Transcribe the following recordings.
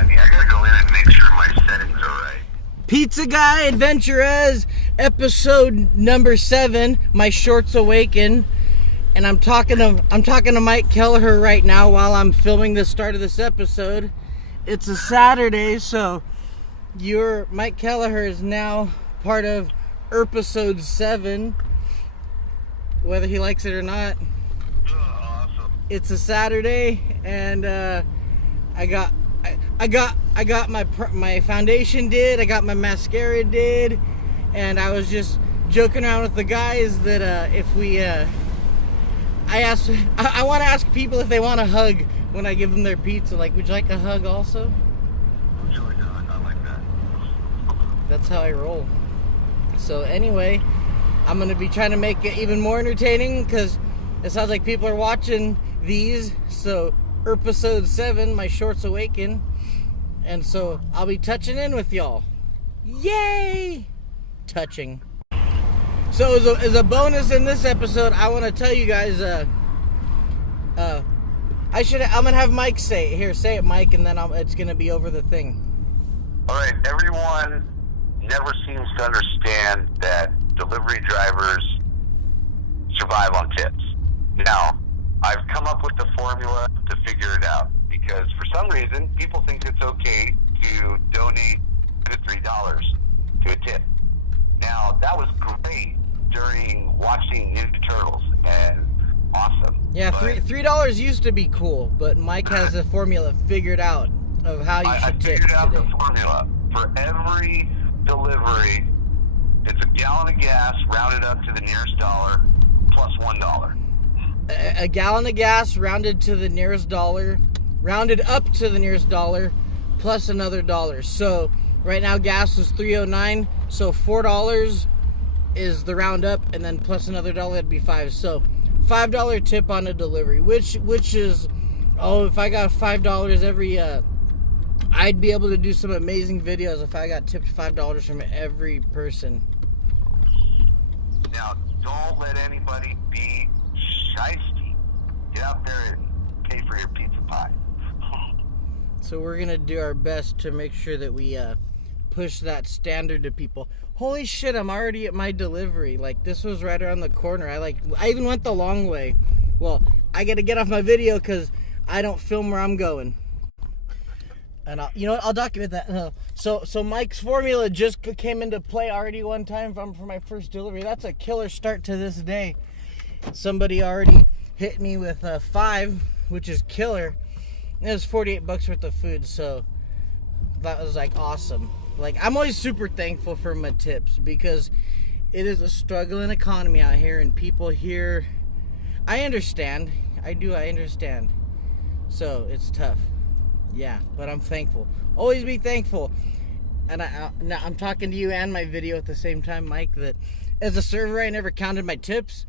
remind me. I gotta go in and make sure my settings are right. Pizza Guy, AdventurEZ, episode number 7. My shorts awaken, and I'm talking to Mike Kelleher right now while I'm filming the start of this episode. It's a Saturday, so Mike Kelleher is now part of episode 7, whether he likes it or not. Awesome. It's a Saturday, and I got my foundation did, I got my mascara did, and I was just joking around with the guys that if we I want to ask people if they want a hug when I give them their pizza. Like, would you like a hug also? Usually not like that. That's how I roll. So anyway, I'm going to be trying to make it even more entertaining because it sounds like people are watching these. So episode 7, my shorts awaken, and so I'll be touching in with y'all. Yay! Touching. So as a bonus in this episode, I want to tell you guys, I'm gonna have Mike say it. Here, say it, Mike, and then it's gonna be over the thing. All right, everyone never seems to understand that delivery drivers survive on tips. Now, I've come up with the formula to figure it out because for some reason people think it's okay to donate $2 to $3 to a tip. Now, that was great during watching Ninja Turtles and awesome. Yeah, $3 used to be cool, but Mike has a formula figured out of how you should tip. I figured out the formula. For every delivery, it's a gallon of gas rounded up to the nearest dollar plus $1. A gallon of gas rounded to the nearest dollar, rounded up to the nearest dollar, plus another $1. So right now gas is $3.09, so $4 is the round up, and then plus another $1, that'd be $5. So $5 tip on a delivery, which is, if I got $5 every, I'd be able to do some amazing videos if I got tipped $5 from every person. Now, don't let anybody be shiesty. Get out there and pay for your pizza pie. So we're gonna do our best to make sure that we push that standard to people. Holy shit, I'm already at my delivery. Like, this was right around the corner. I even went the long way. Well, I gotta get off my video because I don't film where I'm going. And I'll document that. So Mike's formula just came into play already one time for my first delivery. That's a killer start to this day. Somebody already hit me with 5, which is killer. It was $48 worth of food, so that was like awesome. Like, I'm always super thankful for my tips because it is a struggling economy out here, and people here, I understand. I understand. So it's tough. Yeah, but I'm thankful. Always be thankful. And I'm talking to you and my video at the same time, Mike, that as a server, I never counted my tips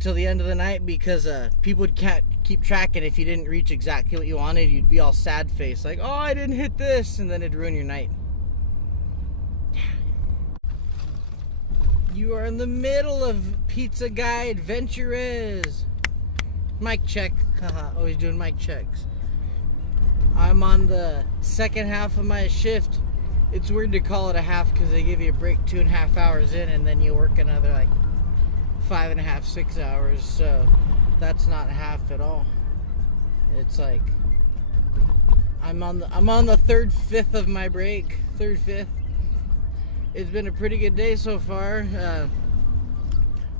till the end of the night because people would keep tracking. If you didn't reach exactly what you wanted, you'd be all sad faced, like, oh, I didn't hit this, and then it'd ruin your night. You are in the middle of Pizza Guy AdventurEZ. Mic check. Haha, always doing mic checks. I'm on the second half of my shift. It's weird to call it a half because they give you a break 2.5 hours in, and then you work another like 5.5, 6 hours. So that's not half at all. It's like I'm on the third fifth of my break. Third fifth. It's been a pretty good day so far.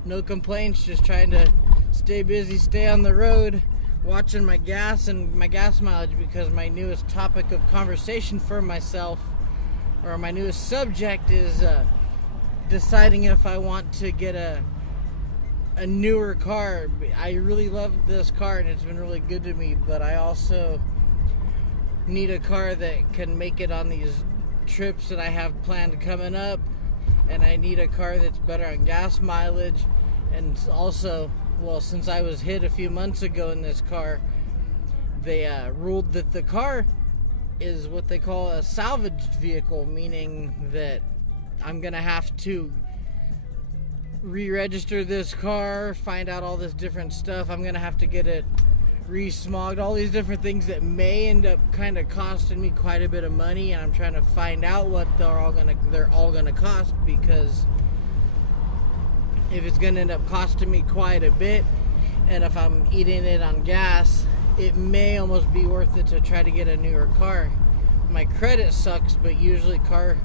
No complaints. Just trying to stay busy, stay on the road, watching my gas and my gas mileage, because my newest topic of conversation for myself, or my newest subject, is deciding if I want to get a newer car. I really love this car and it's been really good to me, but I also need a car that can make it on these trips that I have planned coming up, and I need a car that's better on gas mileage. And also, well, since I was hit a few months ago in this car, they ruled that the car is what they call a salvaged vehicle, meaning that I'm gonna have to re-register this car, find out all this different stuff. I'm gonna have to get it re-smogged, all these different things that may end up kind of costing me quite a bit of money, and I'm trying to find out what they're all gonna cost, because if it's gonna end up costing me quite a bit, and if I'm eating it on gas, it may almost be worth it to try to get a newer car. My credit sucks, but usually car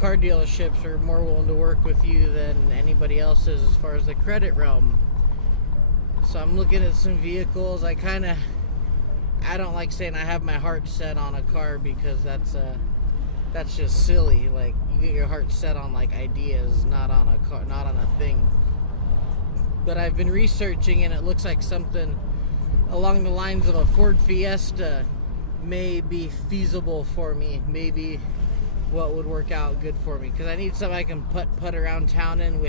dealerships are more willing to work with you than anybody else is as far as the credit realm. So I'm looking at some vehicles. I don't like saying I have my heart set on a car, because that's just silly. Like, you get your heart set on like ideas, not on a car, not on a thing. But I've been researching, and it looks like something along the lines of a Ford Fiesta may be feasible for me. Maybe what would work out good for me, because I need something I can put around town in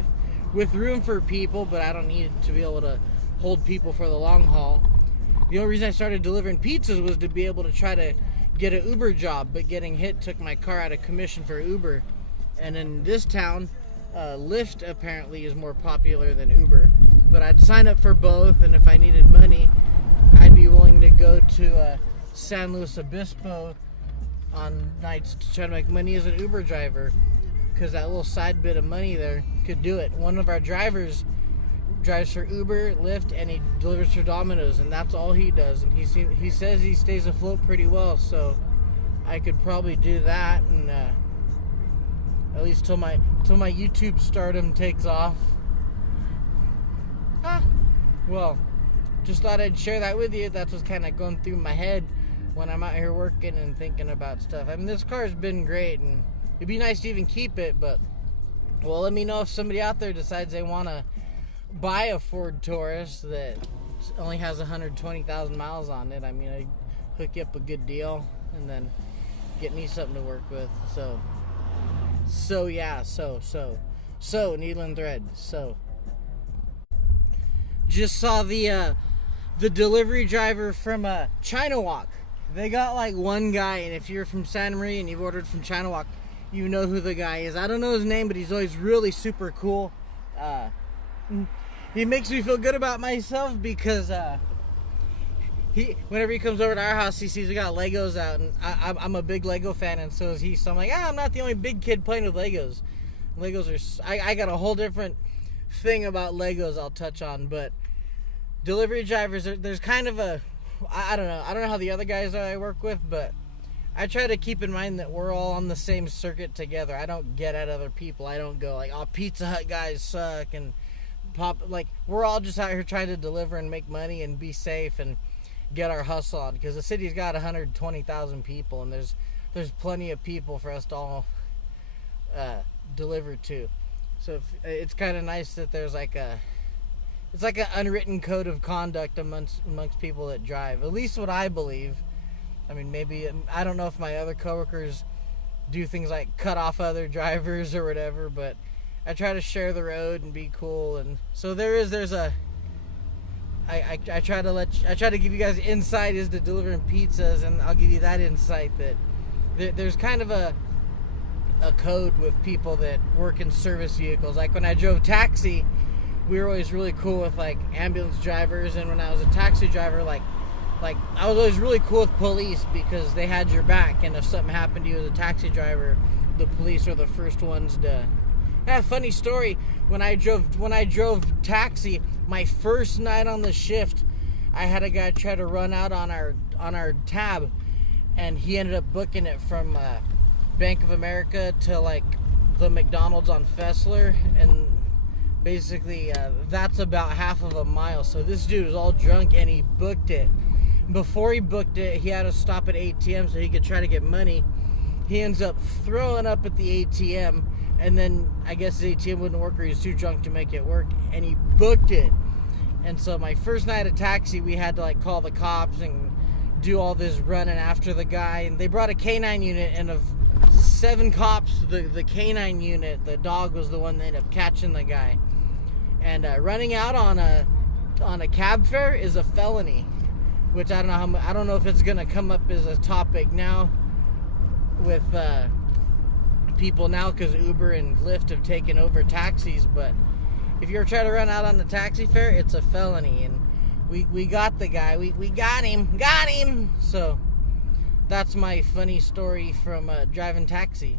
with room for people, but I don't need to be able to hold people for the long haul. The only reason I started delivering pizzas was to be able to try to get an Uber job, but getting hit took my car out of commission for Uber. And in this town, Lyft apparently is more popular than Uber, but I'd sign up for both, and if I needed money, I'd be willing to go to San Luis Obispo on nights to try to make money as an Uber driver, because that little side bit of money there could do it. One of our drivers drives for Uber, Lyft, and he delivers for Domino's, and that's all he does. And he says he stays afloat pretty well, so I could probably do that, and at least till my YouTube stardom takes off. Well, just thought I'd share that with you. That's what's kind of going through my head when I'm out here working and thinking about stuff. I mean, this car's been great, and it'd be nice to even keep it, but, well, let me know if somebody out there decides they want to buy a Ford Taurus that only has 120,000 miles on it. I mean, I'd hook you up a good deal and then get me something to work with. So yeah, needle and thread. So just saw the delivery driver from China Walk. They got like one guy, and if you're from Santa Maria and you've ordered from China Walk, you know who the guy is. I don't know his name, but he's always really super cool. He makes me feel good about myself, because whenever he comes over to our house, he sees we got Legos out, and I'm a big Lego fan, and so is he. So I'm like, I'm not the only big kid playing with Legos. Legos are, I got a whole different thing about Legos I'll touch on, but delivery drivers, there's kind of I don't know how the other guys I work with, but I try to keep in mind that we're all on the same circuit together. I don't get at other people. I don't go like, oh, Pizza Hut guys suck, and like, we're all just out here trying to deliver and make money and be safe and get our hustle on, because the city's got 120,000 people, and there's plenty of people for us to all deliver to. So it's kind of nice that there's like it's like an unwritten code of conduct amongst people that drive, at least what I believe. I mean, maybe, I don't know if my other coworkers do things like cut off other drivers or whatever, but I try to share the road and be cool. And so I try to give you guys insight as to delivering pizzas, and I'll give you that insight that there's kind of a code with people that work in service vehicles. Like when I drove taxi, we were always really cool with like ambulance drivers, and when I was a taxi driver, like I was always really cool with police, because they had your back, and if something happened to you as a taxi driver, the police are the first ones to. Funny story, when I drove taxi, my first night on the shift, I had a guy try to run out on our tab, and he ended up booking it from Bank of America to like the McDonald's on Fessler, and basically that's about half of a mile. So this dude was all drunk, and he booked it. Before he booked it, he had to stop at ATM so he could try to get money. He ends up throwing up at the ATM, and then I guess the ATM wouldn't work, or he was too drunk to make it work, and he booked it. And so my first night of taxi, we had to like call the cops and do all this running after the guy, and they brought a canine unit, and of 7 cops, the canine unit, the dog was the one that ended up catching the guy. And running out on a cab fare is a felony, which I don't know if it's gonna come up as a topic now with people now, because Uber and Lyft have taken over taxis. But if you're trying to run out on the taxi fare, it's a felony. And we got the guy. We got him. So that's my funny story from driving taxi,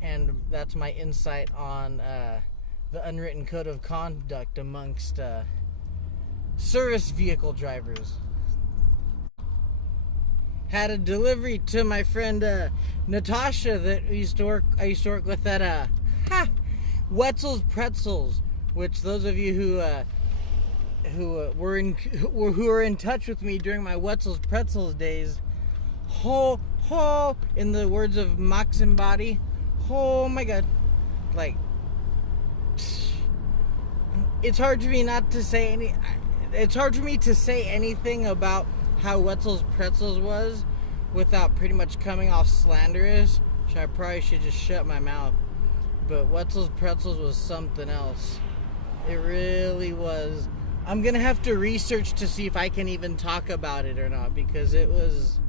and that's my insight on the unwritten code of conduct amongst service vehicle drivers. Had a delivery to my friend Natasha that I used to work with at Wetzel's Pretzels, which those of you who were in touch with me during my Wetzel's Pretzels days, in the words of Mox and Body, oh my god, like, it's hard for me to say anything about how Wetzel's Pretzels was without pretty much coming off slanderous, which I probably should just shut my mouth. But Wetzel's Pretzels was something else. It really was. I'm gonna have to research to see if I can even talk about it or not, because it was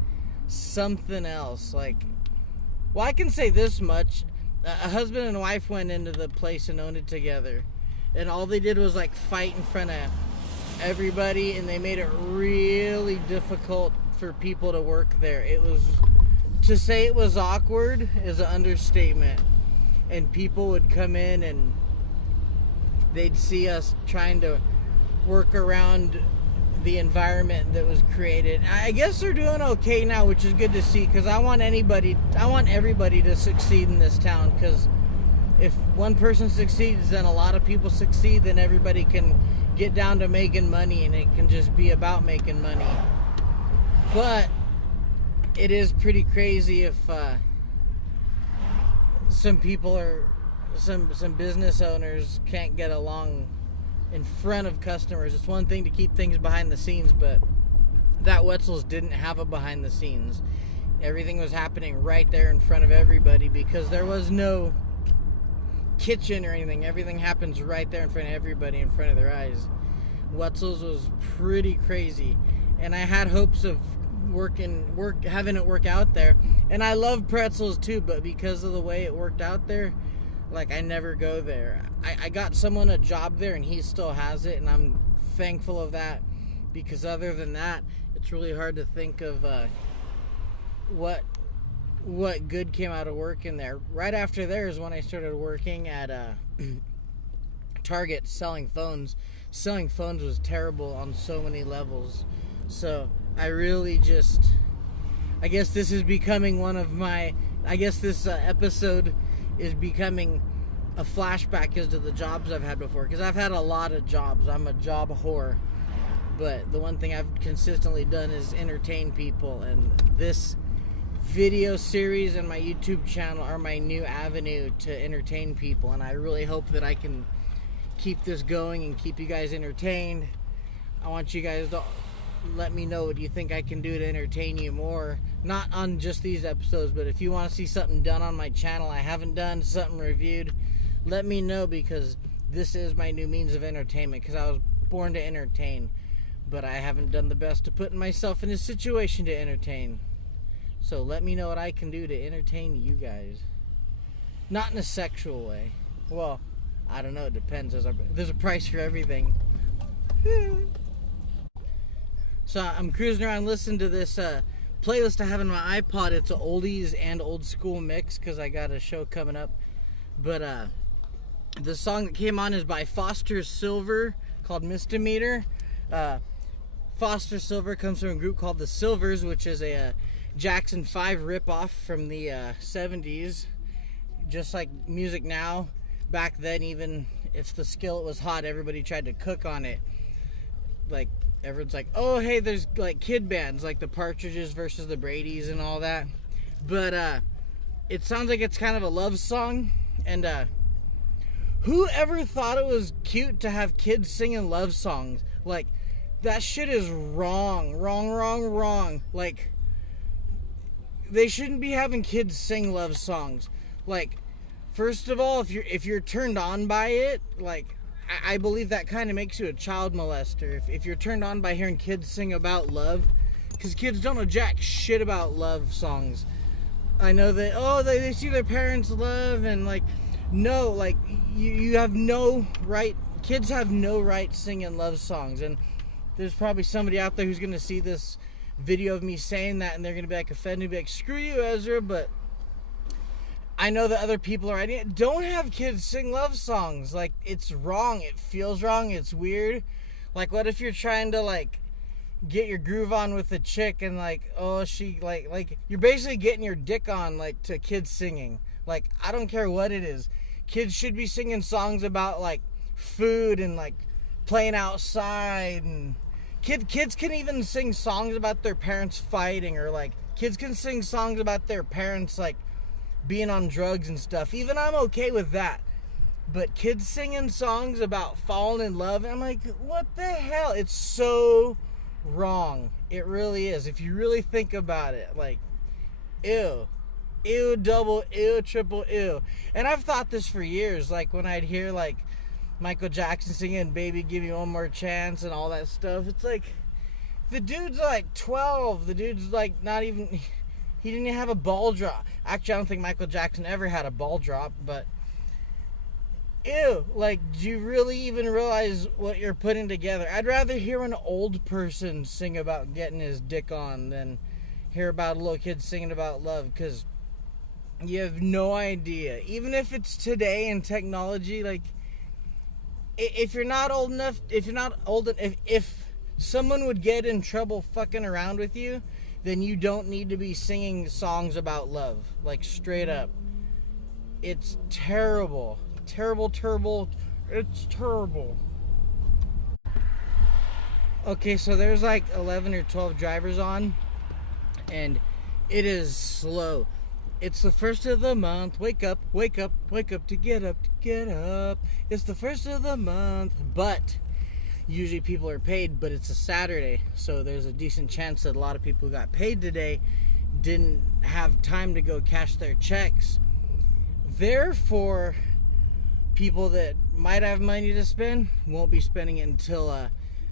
something else. Like, well, I can say this much: a husband and wife went into the place and owned it together, and all they did was like fight in front of everybody, and they made it really difficult for people to work there. It was, to say it was awkward is an understatement. And people would come in and they'd see us trying to work around the environment that was created. I guess they're doing okay now, which is good to see, because I want everybody to succeed in this town, because if one person succeeds, then a lot of people succeed, then everybody can get down to making money, and it can just be about making money. But it is pretty crazy if some people are, some business owners can't get along in front of customers. It's one thing to keep things behind the scenes, but that Wetzel's didn't have a behind the scenes. Everything was happening right there in front of everybody, because there was no kitchen or anything. Everything happens right there in front of everybody, in front of their eyes. Wetzel's was pretty crazy, and I had hopes of having it work out there. And I love pretzels too, but because of the way it worked out there, like, I never go there. I got someone a job there, and he still has it, and I'm thankful of that, because other than that, it's really hard to think of what good came out of working there. Right after there is when I started working at Target selling phones. Selling phones was terrible on so many levels. So I really I guess this is becoming this episode is becoming a flashback as to the jobs I've had before, because I've had a lot of jobs. I'm a job whore. But the one thing I've consistently done is entertain people, and this video series and my YouTube channel are my new avenue to entertain people, and I really hope that I can keep this going and keep you guys entertained. I want you guys to let me know what you think I can do to entertain you more, not on just these episodes, but if you want to see something done on my channel I haven't done, something reviewed, let me know, because this is my new means of entertainment, because I was born to entertain, but I haven't done the best of putting myself in a situation to entertain. So let me know what I can do to entertain you guys. Not in a sexual way. Well, I don't know, it depends. There's a price for everything. So I'm cruising around listening to this playlist I have on my iPod. It's an oldies and old school mix, because I got a show coming up. But the song that came on is by Foster Silver, called Misdemeanor. Foster Silver comes from a group called the Silvers, which is a Jackson 5 ripoff from the 70s. Just like music now, back then, even if the skillet was hot, everybody tried to cook on it. Like, everyone's like, oh, hey, there's like kid bands like the Partridges versus the Bradys and all that. But it sounds like it's kind of a love song. And who ever thought it was cute to have kids singing love songs? Like, that shit is wrong. Like, they shouldn't be having kids sing love songs. Like, first of all, if you're turned on by it, like, I believe that kind of makes you a child molester. If you're turned on by hearing kids sing about love, because kids don't know jack shit about love songs. I know that, they see their parents love, and like, no, like, you have no right, kids have no right singing love songs. And there's probably somebody out there who's going to see this video of me saying that, and they're going to be like offended, be like, screw you, Ezra. But I know that other people are writing it. Don't have kids sing love songs. Like, it's wrong. It feels wrong. It's weird. Like, what if you're trying to, like, get your groove on with a chick and, like, oh, she, like, you're basically getting your dick on, like, to kids singing. Like, I don't care what it is. Kids should be singing songs about, like, food and, like, playing outside. And kids can even sing songs about their parents fighting, or, like, kids can sing songs about their parents, like, being on drugs and stuff. Even I'm okay with that. But kids singing songs about falling in love, I'm like, what the hell? It's so wrong. It really is. If you really think about it, like, ew. Ew, double ew, triple ew. And I've thought this for years. Like, when I'd hear, like, Michael Jackson singing Baby Give Me One More Chance and all that stuff, it's like, the dude's like 12. The dude's like not even, he didn't even have a ball drop. Actually, I don't think Michael Jackson ever had a ball drop, but ew, like, do you really even realize what you're putting together? I'd rather hear an old person sing about getting his dick on than hear about a little kid singing about love, because you have no idea. Even if it's today in technology, like, if you're not old enough, if someone would get in trouble fucking around with you, then you don't need to be singing songs about love. Like, straight up. It's terrible. Terrible. It's terrible. Okay, so there's like 11 or 12 drivers on, and it is slow. It's the first of the month. Wake up to get up. It's the first of the month. But usually people are paid, but it's a Saturday, so there's a decent chance that a lot of people who got paid today didn't have time to go cash their checks. Therefore, people that might have money to spend won't be spending it until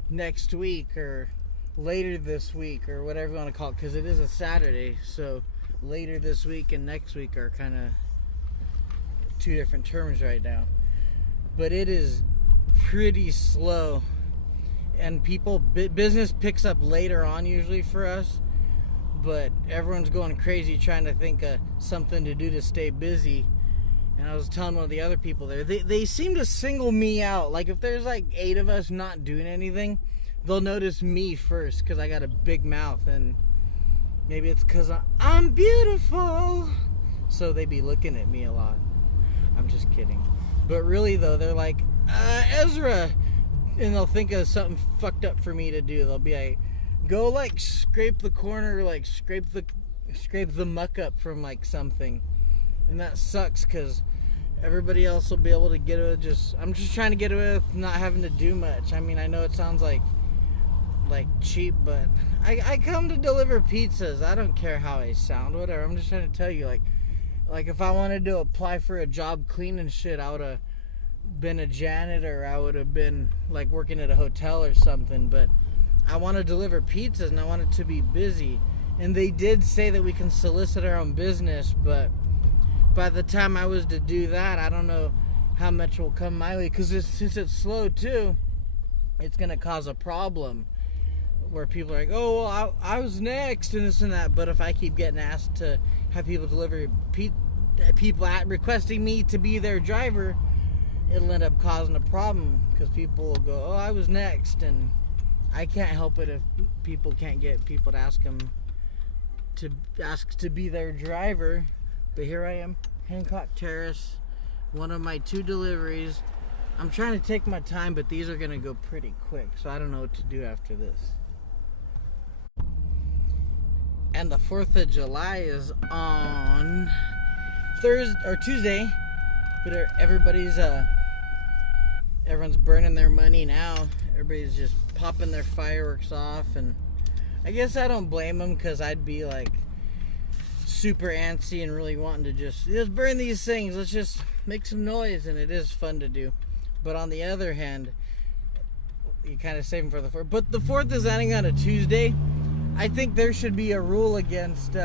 next week or later this week, or whatever you want to call it, because it is a Saturday. So later this week and next week are kind of two different terms right now. But it is pretty slow, and business picks up later on usually for us, but everyone's going crazy trying to think of something to do to stay busy. And I was telling one of the other people there, they seem to single me out. Like, if there's like 8 of us not doing anything, they'll notice me first because I got a big mouth, and maybe it's because I'm beautiful, so they be looking at me a lot. I'm just kidding. But really though, they're like, Ezra, and they'll think of something fucked up for me to do. They'll be like, go like scrape the corner, like scrape the muck up from like something. And that sucks because everybody else will be able to get away I'm just trying to get away with not having to do much. I mean, I know it sounds like cheap, but I come to deliver pizzas. I don't care how I sound, whatever. I'm just trying to tell you, like if I wanted to apply for a job cleaning shit, I would have been a janitor. I would have been like working at a hotel or something. But I want to deliver pizzas, and I want it to be busy. And they did say that we can solicit our own business, but by the time I was to do that, I don't know how much will come my way, because since it's slow too, it's going to cause a problem where people are like, oh, well, I was next and this and that. But if I keep getting asked to have people deliver people requesting me to be their driver, it'll end up causing a problem, because people will go, oh, I was next, and I can't help it if people can't get people to ask to be their driver. But here I am, Hancock Terrace, one of my 2 deliveries. I'm trying to take my time, but these are going to go pretty quick, so I don't know what to do after this. And the 4th of July is on Thursday or Tuesday, but everyone's burning their money now. Everybody's just popping their fireworks off, and I guess I don't blame them, because I'd be like super antsy and really wanting to just burn these things. Let's just make some noise, and it is fun to do. But on the other hand, you kind of save them for the 4th. But the 4th is ending on a Tuesday. I think there should be a rule against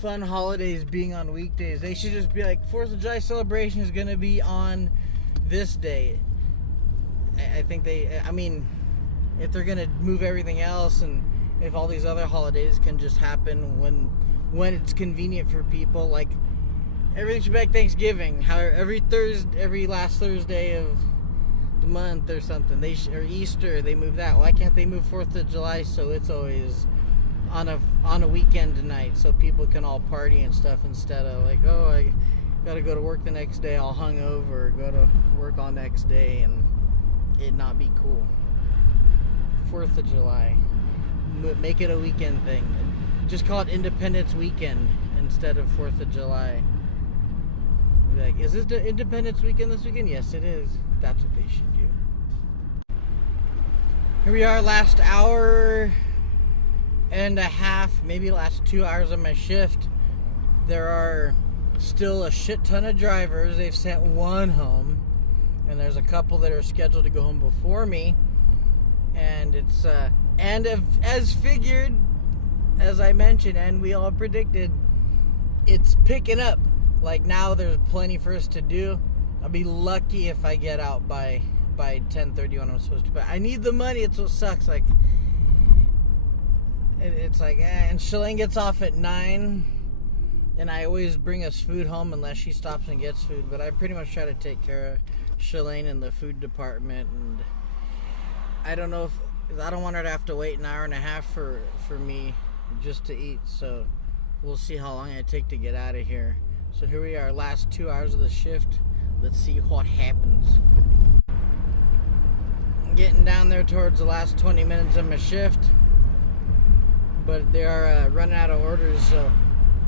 fun holidays being on weekdays. They should just be like, 4th of July celebration is going to be on this day. I think I mean, if they're gonna move everything else, and if all these other holidays can just happen when it's convenient for people. Like everything should be like Thanksgiving, how every last Thursday of the month or something. Or Easter, they move that. Why can't they move 4th of July so it's always on a weekend tonight so people can all party and stuff, instead of like, oh, I gotta go to work the next day all hungover, or go to work all next day and it not be cool. 4th of July, make it a weekend thing. Just call it Independence Weekend instead of 4th of July. Be like, is this the Independence Weekend this weekend? Yes, it is. That's what they should do. Here we are, last hour and a half, maybe last 2 hours of my shift. There are still a shit ton of drivers. They've sent one home, and there's a couple that are scheduled to go home before me. And it's as figured, as I mentioned, and we all predicted, it's picking up. Like now, there's plenty for us to do. I'll be lucky if I get out by 10:30 when I'm supposed to. But I need the money. It's what sucks. Like it's like, and Shalane gets off at 9, and I always bring us food home unless she stops and gets food. But I pretty much try to take care of Shalane in the food department, and I don't know if I don't want her to have to wait an hour and a half for me just to eat. So we'll see how long I take to get out of here. So here we are, last 2 hours of the shift. Let's see what happens. I'm getting down there towards the last 20 minutes of my shift, but they are running out of orders, so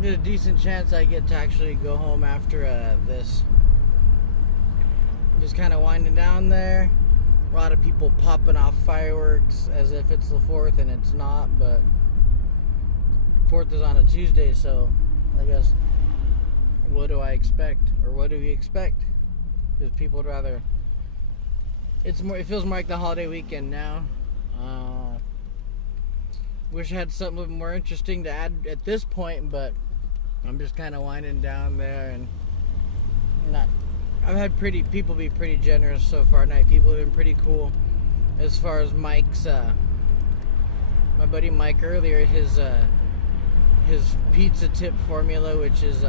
there's a decent chance I get to actually go home after this. Just kind of winding down there. A lot of people popping off fireworks as if it's the 4th, and it's not, but 4th is on a Tuesday, so I guess what do I expect, or what do we expect? Because people would rather, it feels more like the holiday weekend now. Wish I had something more interesting to add at this point, but I'm just kind of winding down there, and I've had people be pretty generous so far tonight. People have been pretty cool. As far as Mike's, my buddy Mike earlier, his pizza tip formula, which is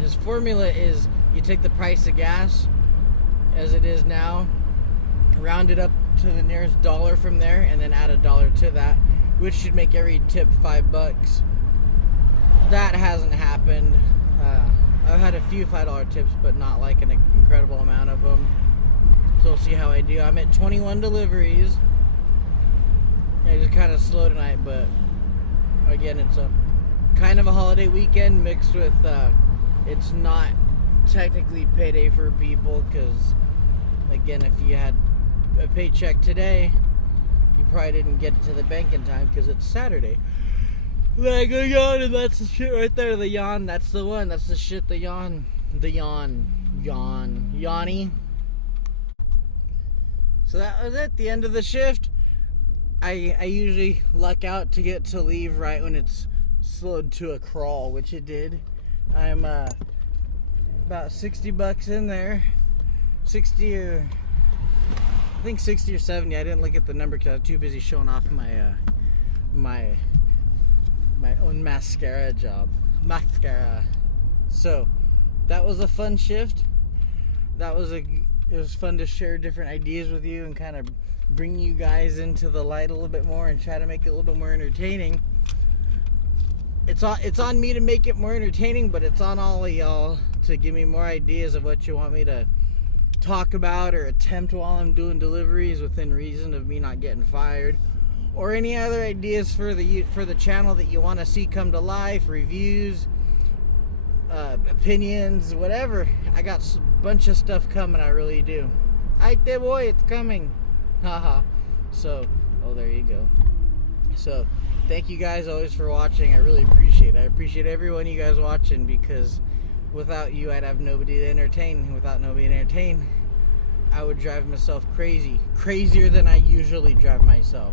his formula is you take the price of gas as it is now, round it up to the nearest dollar from there, and then add $1 to that, which should make every tip $5. That hasn't happened. I've had a few $5 tips, but not like an incredible amount of them. So we'll see how I do. I'm at 21 deliveries. I just kind of slow tonight, but again, it's a kind of a holiday weekend mixed with it's not technically payday for people, because again, if you had a paycheck today, you probably didn't get it to the bank in time because it's Saturday. Then I go yawn, and that's the shit right there. The yawn, that's the one. That's the shit. The yawn. Yawny. So that was it. The end of the shift. I usually luck out to get to leave right when it's slowed to a crawl, which it did. I'm about $60 in there. 60 or I think 60 or 70. I didn't look at the number because I was too busy showing off my my own mascara. So that was a fun shift. It was fun to share different ideas with you and kind of bring you guys into the light a little bit more and try to make it a little bit more entertaining. It's on me to make it more entertaining, but it's on all of y'all to give me more ideas of what you want me to talk about or attempt while I'm doing deliveries, within reason of me not getting fired, or any other ideas for the channel that you want to see come to life, reviews, opinions, whatever. I got a bunch of stuff coming, I really do. Ike there, boy, it's coming. Haha. So, oh, there you go. So, thank you guys always for watching. I really appreciate it. I appreciate every one of you guys watching, because without you, I'd have nobody to entertain. Without nobody to entertain, I would drive myself crazy. Crazier than I usually drive myself.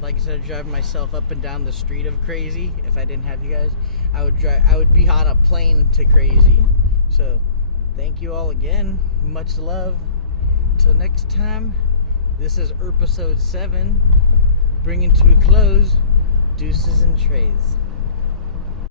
Like, instead of driving myself up and down the street of crazy, if I didn't have you guys, I would be on a plane to crazy. So, thank you all again. Much love. Till next time, This is episode 7, bringing to a close. Deuces and trays.